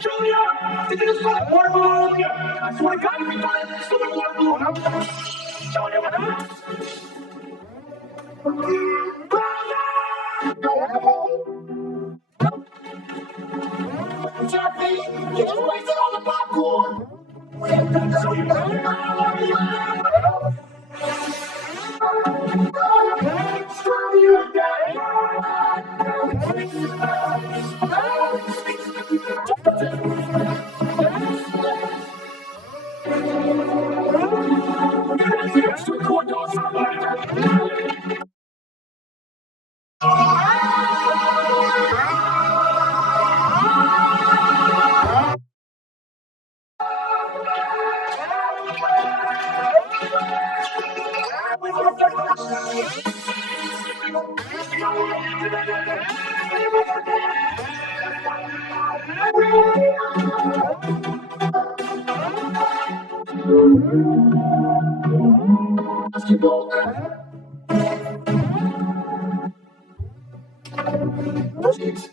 Julia, did you just put a water bottle here? I swear to God, if you got it, stupid water bottle. Julia, what happened? Jeffy, you wasted all the popcorn. So you know you're not screw you, Daddy. Extra corn dogs for later. Basketball. Cheeks.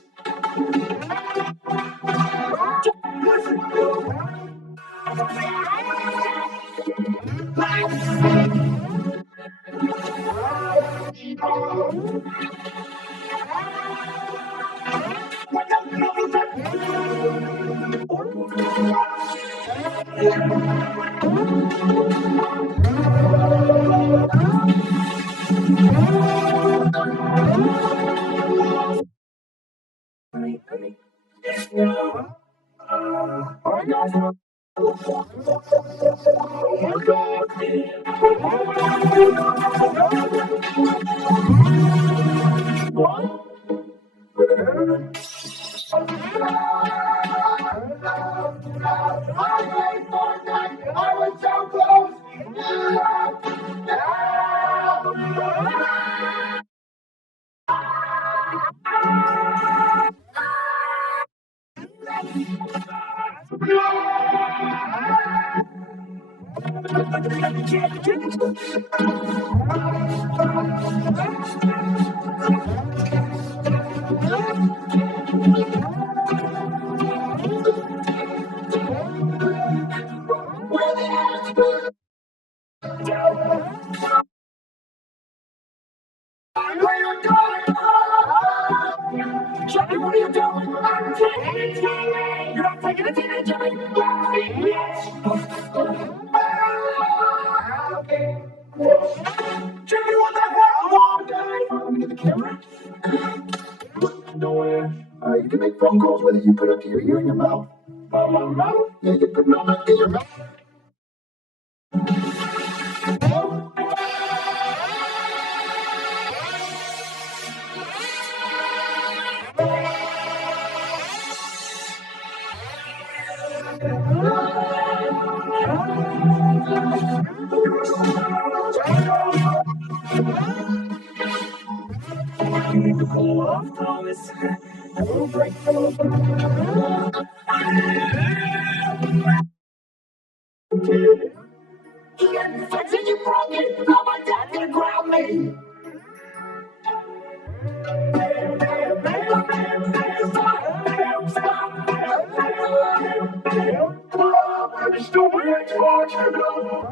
I was so Jackie, what are you doing? I'm taking it, you're not taking it, Jackie. Yes. Jackie, what the hell? Let me get the camera. No way. You can make phone calls whether you put it up to your ear and your mouth. Mouth? Yeah, you put it on in your mouth. You need to pull off, Thomas. A little break. Ian, fix it, you broke it. Now my dad's gonna ground me. I'm still waiting for you.